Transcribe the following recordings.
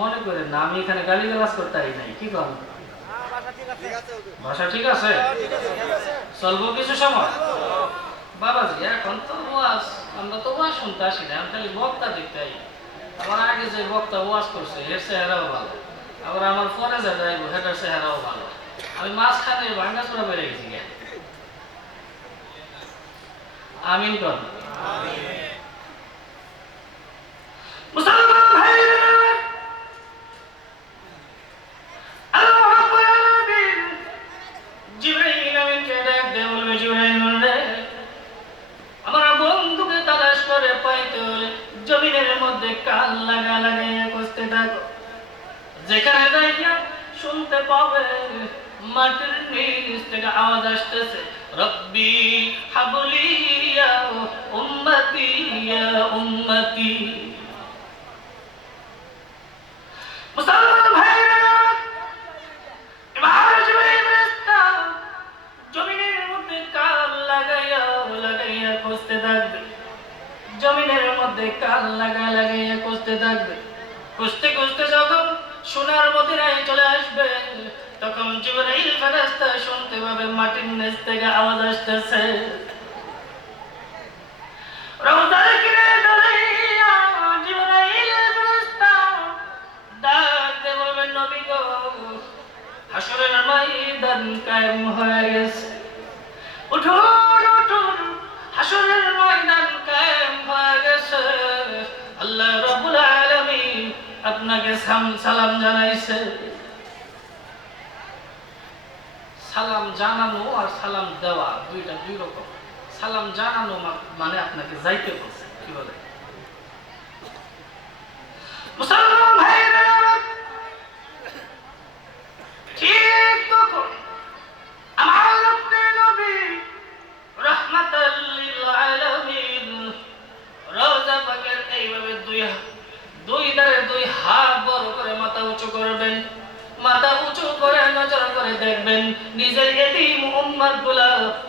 মনে করেন না আমি এখানে গালিগালাজ করতে আই নাই, কি করেন? ভাষা ঠিক আছে, চলবো কিছু সময়। বাবাজি এখন তো ওয়াজ, আমরা তো ওয়াজ শুনতে আসি না, আমি খালি বক্তা দেখতে আই। আমার আগে যে বক্তা ওয়াজ করছে এর চেহারাও ভালো, আবার আমার পরে যে যাইব হেটার চেহারাও ভালো। আমি মাঝখানে ভাঙ্গাচোরা বেড়ে গেছি। আমিন কর। মুসলমান ভাইরা, জমিনের মধ্যে কান লাগাইয়া কষতে থাকো, যেখানে যাইয়া শুনতে পাবে মাটির নিচ থেকে আওয়াজ আসতেছে, রব্বি হাবলি ইয়া উম্মতি ইয়া উম্মতি। মুসলমান ভাইরা, এবার জমিনের মধ্যে কান লাগাইয়া কষতে থাকবে, জমিনের মধ্যে কান লাগাইয়া কষতে থাকবে। কষতে কষতে যখন সোনার মদিনায় চলে আসবে, তখন জিবরাইল ফেরেশতা শুনতে পাবে মাটির নিচ থেকে আওয়াজ আসতেছে, রওজার কিনে দাঁড়াইয়া জিবরাইল ফেরেশতা ডাক দিয়ে বলবে, নবী গো, হাসরের ময়দান কায়েম হয়ে গেছে, উঠুন উঠুন, হাসরের ময়দান কায়েম হয়ে গেছে, আল্লাহ রাব্বুল আলামিন আপনাকে সালাম জানাইছে। সালাম জানানো আর সালাম দেওয়া দুইটা দুই রকম। সালাম জানানো মানে আপনাকে যাইতে বলছে, কি বলে? মুসলমান ভাইরা, ঠিক তখন আমার নবী রাহমাতাল লিল আলামিন রওজা পাকের এইভাবে দুই ধারে দুই হাত বড় করে মাথা উঁচু করবেন, মাথা উঁচু করে নজর করে দেখবেন নিজের এতিম উম্মত গুলা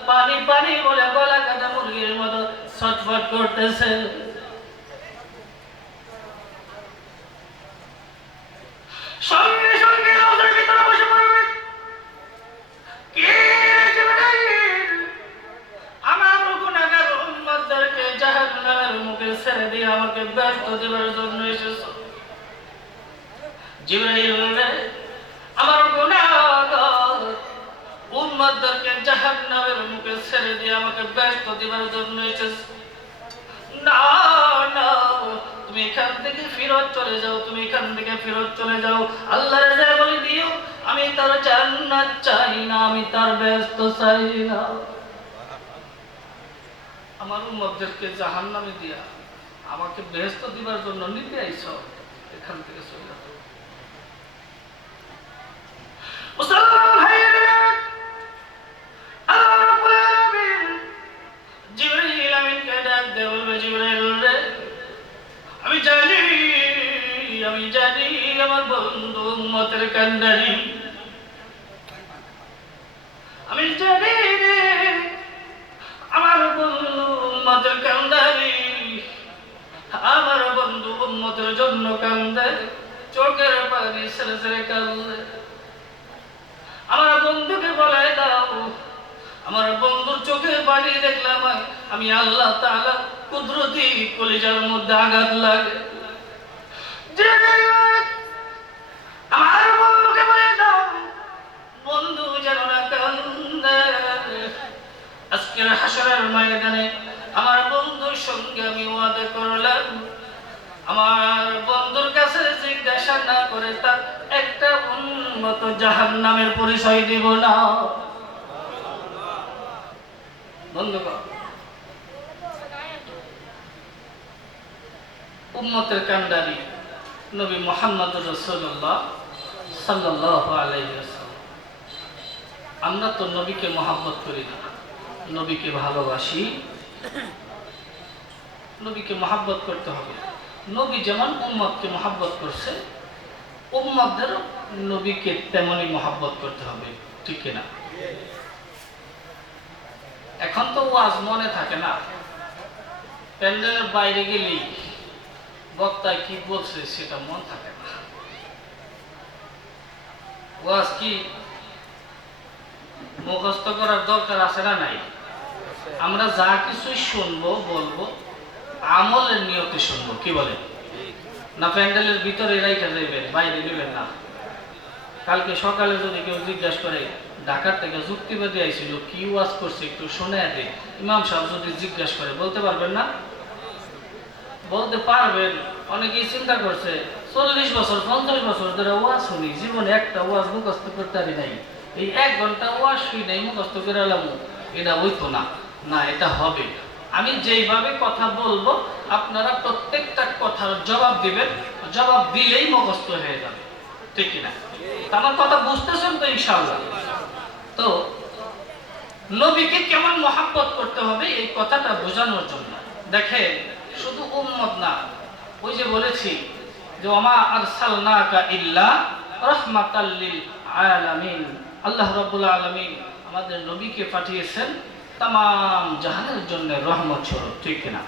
পানি পানি বলে গলা কাটা মুরগির মতো ছটফট করতেছে। সঙ্গে সঙ্গে রওজার ভিতরে বসে পড়বেন, কে জিবরাইল আমার গুনাহগার উম্মতদেরকে জাহান্নামের মুখে ছেড়ে দিয়ে আমাকে ব্যস্ত দেবার জন্য এসেছো। জিবরাইল বললেন, আমার গুনাহগার উম্মতদেরকে জাহান্নামের মুখে ছেড়ে দিয়ে আমাকে ব্যস্ত দেবার জন্য এসেছো? না না, তুমি এখান থেকে ফিরত চলে যাও, তুমি এখান থেকে ফিরত চলে যাও। আল্লাহর রাজা বলে দিও, আমি তার জান্নাত চাই না, আমি তার ব্যস্ত চাই না। আমার উম্মতদেরকে জাহান্নামে দিয়া আমাকে বেহেশত দিবার জন্য নিতে আইছো, এখান থেকে চলে যাও। মুসলমান ভাইরা, আল্লাহ রাব্বুল আলামিন জিবরাইল আমিনকে ডাক দিয়ে বলবে, জিবরাইল রে, আমি জানি আমার বন্ধু উম্মতের কান্ডারি, আমি জানি রে আমার বন্ধু উম্মতের কান্ডারি, আমার বন্ধু উম্মতের জন্য কান্দে, চোখের পানি ছেড়ে ছেড়ে কান্দে। আমার বন্ধুকে বলাই দাও, আমার বন্ধুর চোখে পানি দেখলাম আমি আল্লাহ তাআলা কুদরতি কলিজার মধ্যে আঘাত লাগে। আমার বন্ধুকে বলে দাও, বন্ধু যেন না কান্দে। আজকের হাসরের ময়দানে আমার বন্ধুর সঙ্গে আমি ওয়াদা করলাম, আমার বন্ধুর কাছে জিজ্ঞাসা না করে তার একটা উন্নত জাহান্নামের পরিচয় দিব না। বন্ধুগণ, উম্মতের কান্ডারি নবী মুহাম্মদুর রাসূলুল্লাহ সাল্লাল্লাহু আলাইহি ওয়াসাল্লাম, আমরা তো নবীকে মহব্বত করি না, নবীকে ভালোবাসি। নবীকে মহব্বত করতে হবে। নবী যেমন উম্মতকে মহব্বত করছে, উম্মতদের নবীকে তেমনি মহব্বত করতে হবে, ঠিক কিনা? এখন তো ওয়াজ মনে থাকে না, প্যান্ডেলের বাইরে গেলেই বক্তা কি বলছে সেটা মন থাকে না। ওয়াজ কি মুখস্থ করার দরকার আছে না নাই? আমরা যা কিছু শুনবো বলবো আমলের নিয়তে শুনবো, কি বলে? না প্যান্ডেলের ভিতরে রাইখা যাইবেন, বাইরে নেবেন না। কালকে সকালে যদি কেউ জিজ্ঞাসা করে ঢাকার থেকে যুক্তিবাদী আইছিল, কি ওয়াজ করছে একটু শোনা দে, ইমাম সাহেব যদি জিজ্ঞাসা করে বলতে পারবেন না? বলতে পারবেন। অনেকেই চিন্তা করছে 40 বছর 50 বছর ধরে ওয়াজ শুনি, জীবনে একটা ওয়াজ মুখস্থ করতে পারি নাই, এই 1 ঘন্টা ওয়াজ শুই নাই মুখস্থ করে এলাম, এটা হইতো না। না, এটা হবে। আমি যেইভাবে কথা বলবো আপনারা প্রত্যেকটা কথার জবাব দিবেন, জবাব দিলেই মুখস্থ হয়ে যাবে, ঠিক কিনা? আমার কথা বুঝতেছেন তো ইনশাআল্লাহ? তো নবীকে কেমন মহাব্বত করতে হবে এই কথাটা বোঝানোর জন্য দেখেন, শুধু উম্মত না, ওই যে বলেছি যে ওমা আরসালনাকা ইল্লা রাহমাতাল লিল আলামিন, আল্লাহ রাব্বুল আলামিন আমাদের নবীকে পাঠিয়েছেন तमाम জাহানের জন্য রহমত স্বরূপ, ঠিক কিনা?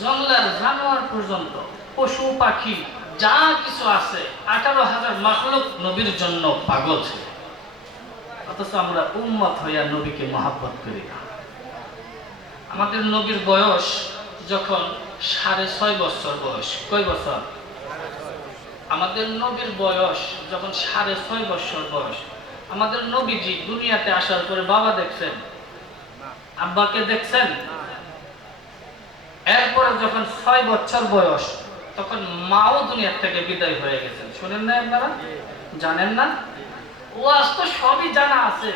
জঙ্গলের জানোয়ার পর্যন্ত, পশু পাখি যা কিছু আছে 18,000 মাখলুক নবীর জন্য পাগল ছিল, অথচ আমরা উম্মত হইয়া নবীকে মহাব্বত করি না। আমাদের নবীর বয়স যখন 6.5 বছর বয়স, কয় বছর? আমাদের নবীর বয়স যখন 6.5 বছর বয়স, আমাদের নবীজি দুনিয়াতে আসার পরে বাবা দেখছেন, আব্বাকে দেখছেন? এরপরে যখন 6 বছর বয়স তখন মাও দুনিয়া থেকে বিদায় হয়ে গেছেন। শুনেন না আপনারা? জানেন না? ওয়াজ তো সবই জানা আছে,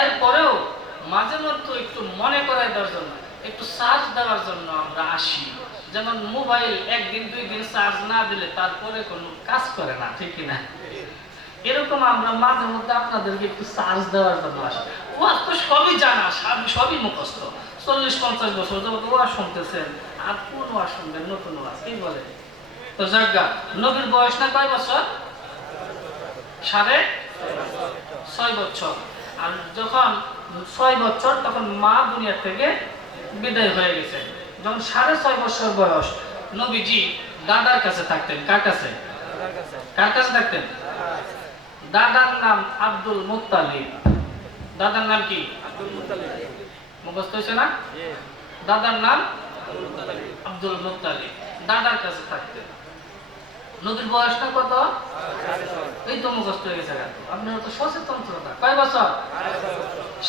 এরপরেও মাঝে মধ্যে একটু মনে করাই দেওয়ার জন্য, একটু চার্জ দেওয়ার জন্য আমরা আসি। যেমন মোবাইল 1 দিন 2 দিন চার্জ না দিলে তারপরে কোনো কাজ করে না, ঠিক কিনা? এরকম আমরা মাঝে মধ্যে আপনাদেরকে একটু চার্জ দেওয়ার জন্য আসি। ওয়াজ তো সবই জানা, সবই মুখস্থ। 40-50 বছর যাবত ওয়াজ শুনতেছেন, আর কোন ওয়াজ শুনবেন? নতুন ওয়াজ, কি বলে? তো জায়গা নবীর বয়স না কয় বছর? 6.5 বছর। আর যখন 6 বছর তখন মা দুনিয়া থেকে বিদায় হয়ে গেছে। যখন 6.5 বছর বয়স নবীজি দাদার কাছে থাকতেন। কার কাছে? কার কাছে থাকতেন? দাদার নাম আব্দুল মুত্তালিব। দাদার নাম কি? Abdul Muttalib. মুখস্থ হয়েছে না? দাদার নাম আব্দুল মুত্তালিব। দাদার কাছে থাকতেন। নবীর বয়সটা কত? এই তো মুখস্থ হয়ে গেছে। আপনারা তো সচেতনতা। কয় বছর?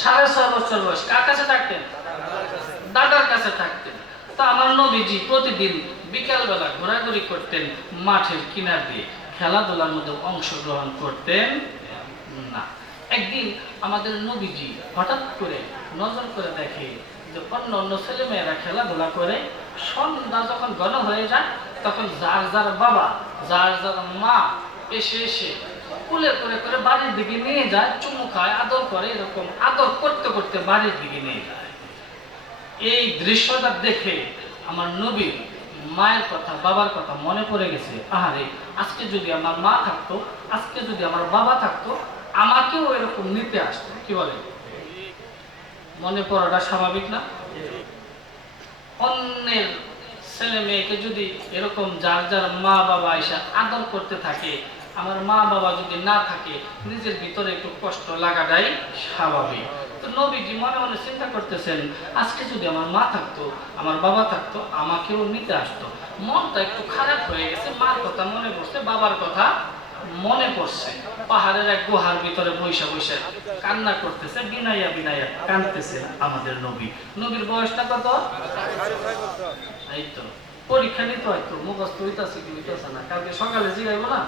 6.5 বছর বয়স। কার কাছে থাকতেন? দাদার কাছে থাকতেন। তো আমার নবীজি প্রতিদিন বিকালবেলা ঘোরাঘুরি করতেন মাঠের কিনার দিয়ে, খেলাধুলার মধ্যে অংশগ্রহণ করতেন না। একদিন আমাদের নবীজি হঠাৎ করে নজর করে দেখে যে অন্য অন্য ছেলে মেয়েরা খেলাধুলা করে, সন্ধ্যা যখন ঘন হয়ে যায় তখন যার যার বাবা, যার যার মা এসে এসে কুলে করে করে বাড়ির দিকে নিয়ে যায়, চুমু খায়, আদর করে। এরকম আদর করতে করতে বাড়ির দিকে নিয়ে যায়। এই দৃশ্যটা দেখে আমার নবীর মায়ের কথা, বাবার কথা মনে পড়ে গেছে। আহারে, আজকে যদি আমার মা থাকতো, আজকে যদি আমার বাবা থাকতো, আমাকেও এরকম নিতে আসতো। কি বলে? মনে পড়াটা স্বাভাবিক না? অন্যের ছেলে মেয়েকে যদি এরকম যার যার মা বাবা এসে আদর করতে থাকে, আমার মা বাবা যদি না থাকে, নিজের ভিতরে একটু কষ্ট লাগাটাই স্বাভাবিক। তো নবীজি মনে মনে চিন্তা করতেছেন, আজকে যদি আমার মা থাকতো, আমার বাবা থাকতো, আমাকেও নিতে আসতো। মনটা একটু খারাপ হয়ে গেছে, মার কথা মনে পড়ছে, বাবার কথা মনে পড়ছে। পাহাড়ের এক গুহার ভিতরে বৈশা বৈশা কান্না করতেছে, বিনাইয়া বিনাইয়া কাঁদতেছে আমাদের নবী। নবীর বয়সটা কত? এই তো পরীক্ষা নিতে হয়তো মুখস্থ হইতাছে কি হইতাছে না, কালকে সকালে জিগাইব না?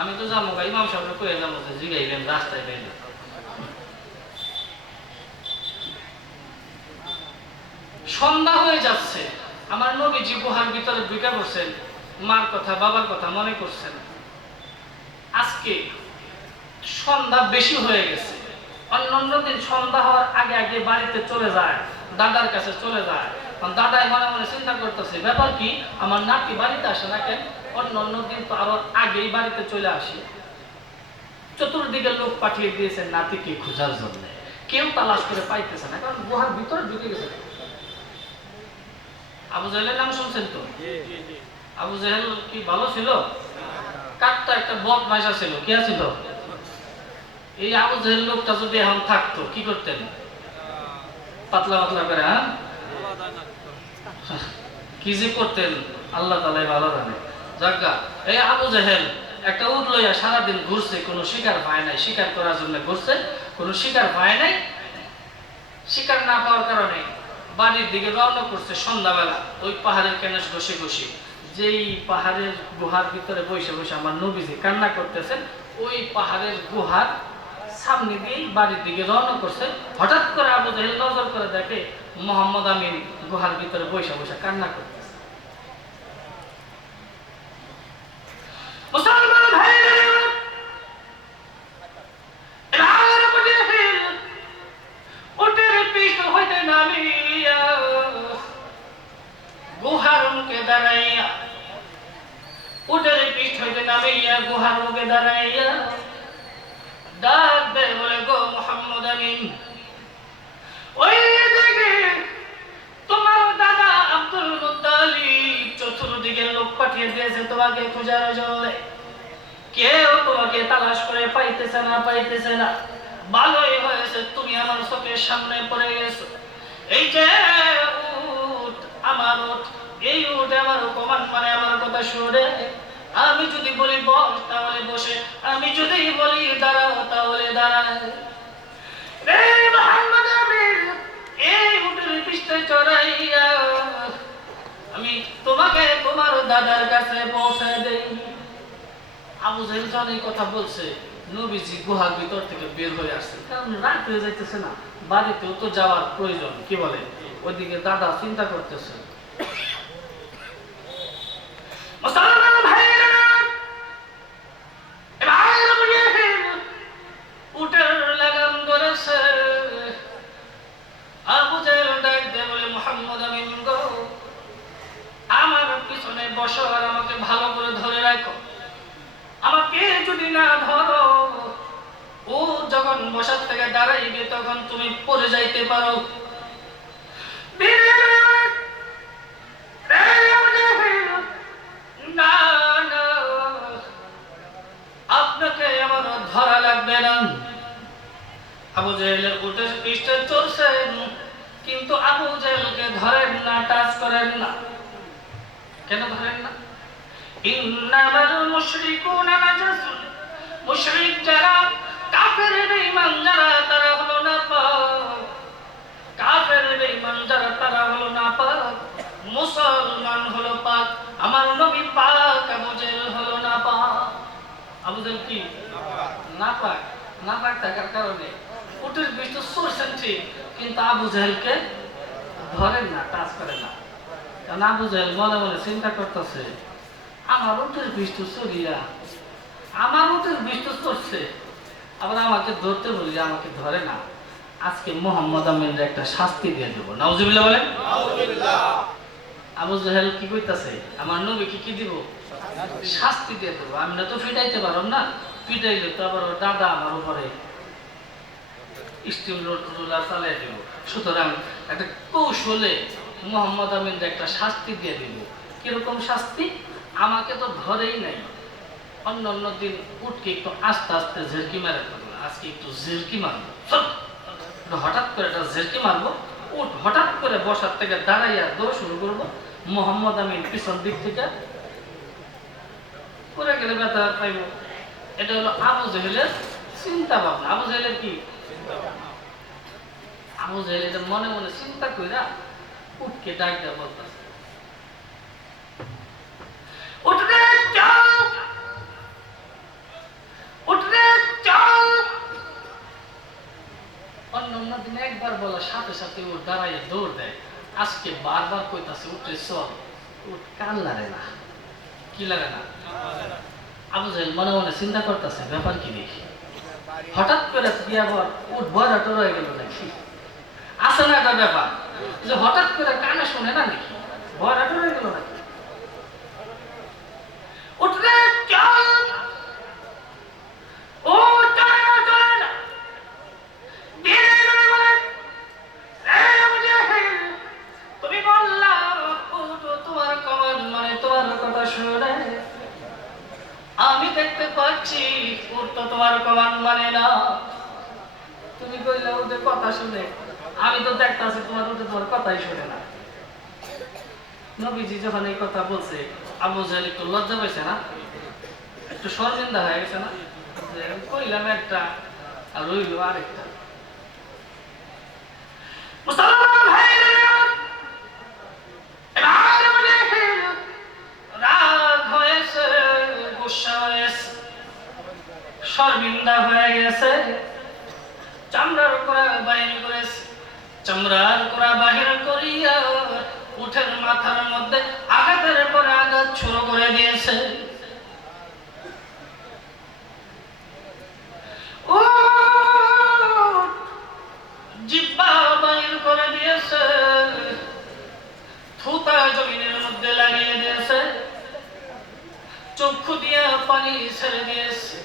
আমি তো যাবো গা, ইমাম সাহেব কয়ে যাবো যে জিগাইলেন রাস্তায় বাইরে। সন্ধ্যা হয়ে যাচ্ছে, আমার নবীজি গুহার ভিতরে ঢুকে পড়ছেন, মার কথা বাবার কথা মনে করছেন। আজকে সন্ধ্যা বেশি হয়ে গেছে। অন্য দিন সন্ধ্যা হওয়ার আগে আগে বাড়িতে চলে যায়, দাদার কাছে চলে যায়। দাদাই মনে মনে চিন্তা করতেছে, ব্যাপার কি, আমার নাতি বাড়িতে আসে না কেন? অন্য দিন তো আরো আগেই বাড়িতে চলে আসে। চতুর্দিকে লোক পাঠিয়ে দিয়েছে নাতিকে খোঁজার জন্য, কেউ তালাশ করে পাইতেছে না, কারণ গুহার ভিতরে ঢুকে গেছে। আবু জাহেলের নাম শুনছেন তো? আবু জাহেল কি ভালো ছিল? কাকটা একটা বদমাইশ ছিল, কি আছিল? এই আবু জেহেল লোকটা যদি এখন থাকতো কি করতেন? পাতলা পাতলা করে, হ্যাঁ, কি যে করতেন আল্লাহ তাআলাই ভালো জানে। যাজ্ঞা, এই আবু জেহেল একটা উট লইয়া সারাদিন ঘুরছে, কোনো শিকার পায় নাই, শিকার করার জন্য ঘুরছে, কোনো শিকার পায় নাই। শিকার না পাওয়ার কারণে বাড়ির দিকে রওনা করছে সন্ধ্যাবেলা, ওই পাহাড়ের কেনে বসে বসে, যেই পাহাড়ের গুহার ভিতরে বসে বসে আমার নবীজি কান্না করতেছেন, ওই পাহাড়ের গুহার সামনে দিয়ে বাড়ির দিকে রওনা করছে। হঠাৎ করে আবু জেহেল নজর করে দেখে মোহাম্মদ আমিন গুহার ভিতরে বসে বসে কান্না করতেছে। মুসলমান ভাইরা, উটের পিঠ হইতে নামিয়া গুহার মুখে দাঁড়াইয়া, উটের পিঠ হইতে নামিয়া গুহার মুখে দাঁড়াইয়া ডাক দেয়, বলে গো মোহাম্মদ আমিন, ওই দিকে তোমার দাদা আব্দুল মুত্তালিব চতুর্দিকে লোক পাঠিয়ে দিয়েছে তোমাকে খোঁজার জন্য। কেউ তোমাকে তালাশ করে পাইতেছে না, পাইতেছে না। ভালোই হয়েছে তুমি আমার চোখের সামনে পড়ে গেছো। এই যে উট, আমার উট, এই উট আমার অপমান মানে আমার কথা শুনে, আমি যদি বলি বস তাহলে বসে, আমি যদি বলি দাঁড়াও তাহলে দাঁড়ায়। এই মোহাম্মদ আমিন, এই উটের পিঠে চড়াইয়া আমি তোমাকে তোমার দাদার কাছে পৌঁছে দেই। আবু জেহেল যখন এই কথা বলছে, নবীজি গুহার ভিতর থেকে বের হয়ে আসছে, কারণ রাত হয়ে যাইতেছে না, বাড়িতেও তো যাওয়ার প্রয়োজন, কি বলে? ওইদিকে দাদা চিন্তা করতেছে। উটের লাগাম ধরেছে। আবু জেহেল ডাক দিয়ে বলে, মুহাম্মদ আমিন গো, আমার পিছনে বসো আর আমাকে ভালো করে ধরে রাখো। আমাকে যদি না ধরো, ও যখন বসার থেকে দাঁড়াইবে তখন তুমি পড়ে যাইতে পারো। না না, আপনাকে আমার ধরা লাগবে না। আবু জেহেলের উটের পৃষ্ঠে চলছেন, কিন্তু আবু জেহেলকে ধরেন না, টাচ করেন না। কেন ধরেন না? ইন্নামাল মুশরিকুনা নাজাসুন, মুশরিক যারা, কাফের বেঈমান যারা, তারা হলো নাপাক। কাফের বেঈমান যারা, তারা হলো নাপাক, মুসলমান হলো পাক। আমার নবী পাক, আবু জেহেল হলো নাপাক। আবু জেহেল কি নাপাক? নাপাক থাকার কারণে উটের পিঠ চড়ছেন ঠিক, কিন্তু আবু জেহেলকে ধরেন না, টাচ করেন না। কারণ আবু জেহেল মনে মনে চিন্তা করতেছে, আমার উটের পিঠ চড়িয়া, আমার উটের পিঠ চড়ছে, আবার আমাকে ধরতে বলি, আমাকে ধরে না। আজকে মোহাম্মদ আমিনের একটা শাস্তি দিয়ে দেবো। নাউজুবিল্লাহ বলেন। আবু জেহেল কি কইতাছে, আমার নবীকে কি দিব? শাস্তি দিয়ে দেবো। আমি না তো ফিটাইতে পারব না, ফিটাইলে তো আবার ওর দাদা আমার উপরে স্টিল রুলার চালাই দেব। সুতরাং একটা কৌশলে মোহাম্মদ আমিনকে একটা শাস্তি দিয়ে দিব। কিরকম শাস্তি? আমাকে তো ধরেই নাই, অন্য অন্য দিন উঠকে একটু আস্তে আস্তে ঝেরকি মারে থাকলো, আজকে একটু ঝেরকি মারবো। হঠাৎ করে একটা ঝেরকি মারবো, উঠ হঠাৎ করে বসার থেকে দাঁড়াইয়া দৌড় শুরু করবো। মোহাম্মদ আমিন পিছন দিক থেকে পড়ে গেলে ব্যথা পাইব। এটা হলো আবু জেহেলের চিন্তা ভাবনা। আবু জেহেলের কি? আবু জেহেল এটা মনে মনে চিন্তা কইরা উঠকে ডাক দেয়া বলতেছে, উঠরে চল, উঠরে চল। অন্য অন্য দিনে একবার বলার সাথে সাথে ও দাঁড়াইয়া দৌড় দেয়, আজকে বারবার কইতাছে উঠরে চল। উঠ কান লাগে না, কি লাগে না? আবু জেহেল মনে মনে চিন্তা করতেছে, ব্যাপার কি দেখি, হঠাৎ করে উঠ ভয় হাঁটো রয়ে গেল নাকি? আছে না একটা ব্যাপার যে হঠাৎ করে কানে শুনে না নাকি, ভয় হাঁটো রয়ে গেল নাকি? উঠরে চল, ও চলে না, চলে না। তুমি বললা তোমার কমান মানে তোমার কথা শুনে আমি দেখতে পাচ্ছি ওর তো তোমার কমান মানে না। তুমি কইলে ওদের কথা শুনে, আমি তো দেখতাছি তোমার কথাই শুনে না। নবীজি যখন এই কথা বলছে, আবু জাহেল একটু লজ্জা পাইছে না, একটু শর্মিন্দা হয়ে গেছে না, যে কইলাম একটা আর রইল আরেকটা। মুসলমান ভাইরা, এবার রাগ হয়েছে, গুসা হয়েছে, শর্মিন্দা হয়ে গেছে, চামড়ার কোড়া বাহির করেছে। চামড়ার কোড়া বাহির করিয়া উঠের মাথার মধ্যে আঘাতের পরে আঘাত শুরু করে দিয়েছে। ও জিহ্বা বাহির করে দিয়েছে, থুতা জমিনের মধ্যে লাগিয়ে দিয়েছে, চক্ষু দিয়া পানি ছেড়ে দিয়েছে।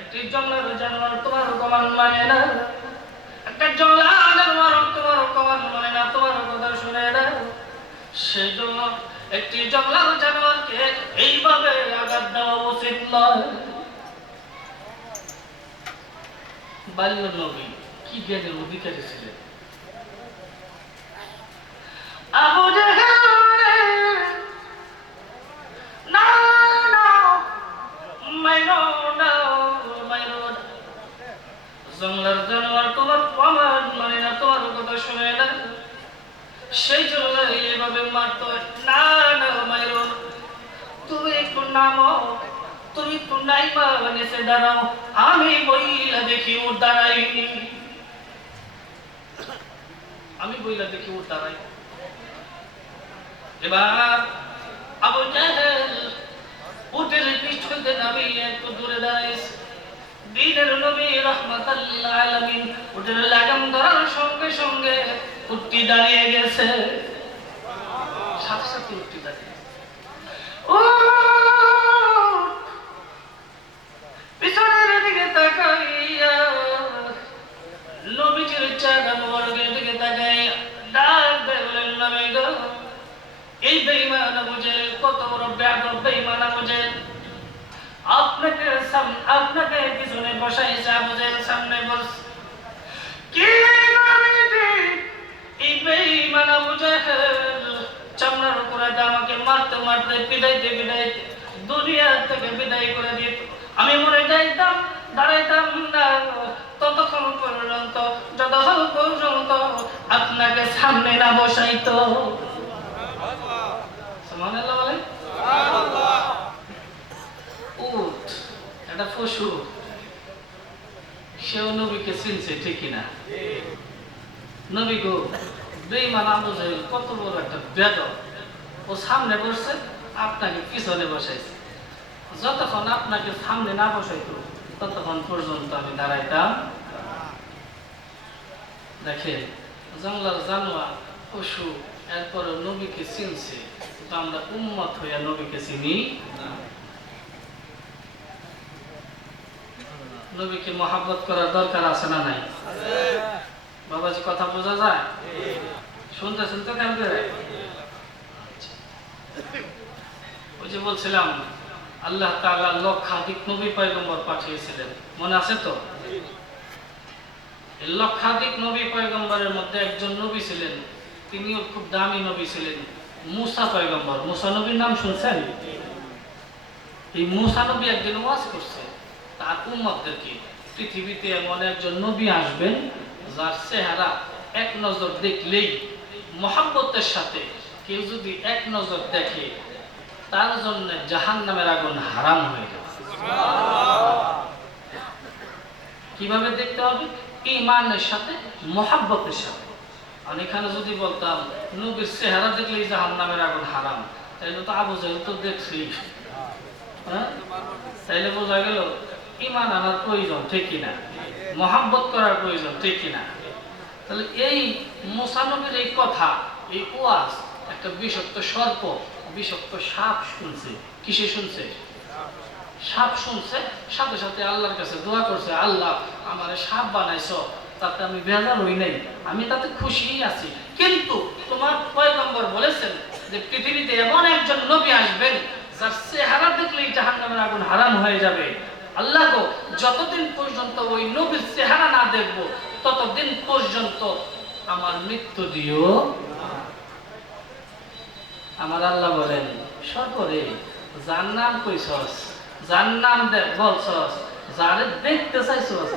একটি জঙ্গলের জানোয়ার তোমার কমান মানে না, একটা জঙ্গলের জানোয়ার তোমার কমান মানে না, তোমার কথা শুনে না। সেই জন্য একটি জঙ্গলের জানোয়ারকে এইভাবে আঘাত দেওয়া উচিত নয়। বাল্য নবী কি জ্ঞানের অধিকারী ছিলেন। আবু জাহেল না না মাইরো না, মাইরো না, জঙ্গলের জানোয়ার তোমার কমান মানে না, তোমার কথা শুনে না। সেই জন্য এইভাবে মারতো। না না মাইরো, তুমি একটু নামো, তুমি একটু নাইমা নিচে দাঁড়াও, আমি বইলা দেখি ওর দাঁড়াইনি, আমি বইলা দেখি ওর দাঁড়াই। এবার আবু জাহেল উটের পিঠ হইতে নামিয়ে একটু দূরে দাঁড়াইছে। দ্বীনের নবী রাহমাতাল লিল আলামিন উটের লাগাম ধরার সঙ্গে সঙ্গে উটটি দাঁড়িয়ে গেছে, সাথে সাথে উটটি দাঁড়িয়ে। ও পিছনের দিকে তাকাইয়া নবীজির চেহারা মোবারকের দিকে তাকাইয়া ডাক দেয়, বলেন নবী গো, এই বেঈমান আবু জাহেল কত বড় বেয়াদব বেঈমান আবু জাহেল, আপনাকে পিছনে বসাইছে, আবু জাহেল সামনে বসে। কি নবীজি, এই বেঈমান আবু জাহেল চামড়ার উপরে আমাকে মারতে মারতে পিটাইতে পিটাইতে দুনিয়া থেকে বিদায় করে দিত, আমি মরে যাইতাম, দাঁড়াইতাম না ততক্ষণ পর্যন্ত যতক্ষণ পর্যন্ত আপনাকে সামনে না বসাইতো। সুবহানাল্লাহ বলেন। উট একটা পশু, সেও নবীকে চিনছে ঠিক কিনা? নবী গো, বেঈমান আবু জাহেল কত বড় একটা বেয়াদব, ও সামনে বসছে, আপনাকে পিছনে বসাইছে, যতক্ষণ আপনাকে সামনে না বসাইতো ততক্ষণ পর্যন্ত আমি দাঁড়াইতাম। দেখেন, জঙ্গলার জানোয়ার পশু এরপরে নবীকে চিনছে, কিন্তু আমরা উম্মত হইয়া নবীকে চিনি না। নবীকে মহাব্বত করার দরকার আছে না নাই? বাবাজি কথা বোঝা যায়? শুনতেছেন তো কেন করে? ওই যে বলছিলাম আল্লাহ তাআলা লক্ষাধিক নবী পয়গম্বর পাঠিয়েছিলেন, মনে আছে তো? এই লক্ষাধিক নবী পয়গম্বরের মধ্যে একজন নবী ছিলেন, তিনিও খুব দামি নবী ছিলেন, মুসা পয়গম্বর। মুসা নবীর নাম শুনছেন? এই মুসা নবী একদিন ওয়াজ করছে তার উম্মতদেরকে, পৃথিবীতে এমন একজন নবী আসবেন যার চেহারা এক নজর দেখলেই মহাব্বতের সাথে কেউ যদি এক নজর দেখে তার জন্য জাহান্নামের আগুন হারাম হয়ে যাবে। কিভাবে দেখতে হবে? ঈমানের সাথে, মহাব্বতের সাথে। আর এখানে যদি বলতাম নবীর চেহারা দেখলেই জাহান্নামের আগুন হারাম, তাইলে তো আবু জাহেল তো দেখছি, হ্যাঁ? তাইলে বোঝা গেল ঈমান আনার প্রয়োজন ঠিক কিনা, মহাব্বত করার প্রয়োজন ঠিক কিনা। তাহলে এই মুসা নবীর এই কথা, এই ওয়াজ একটা বিষাক্ত সর্প, বিষাক্ত সাপ শুনছে। কিসে শুনছে? সাপ শুনছে, সাথে সাথে আল্লাহর কাছে দোয়া করছে, আল্লাহ আমারে সাপ বানাইছো, তাতে আমি বেজার হই নাই, আমি তাতে খুশি আছি। কিন্তু তোমার পয়গম্বর বলেছেন যে পৃথিবীতে এমন একজন নবী আসবেন যার চেহারা দেখলেই জাহান্নামের আগুন হারাম হয়ে যাবে। আল্লাহ গো, যতদিন পর্যন্ত ওই নবীর চেহারা না দেখবো ততদিন পর্যন্ত আমার মৃত্যু দিও। আমার আল্লাহ বলেন, সর্বরে যার নাম কইছস, যার নাম বলছস, যারে দেখতে চাইছস,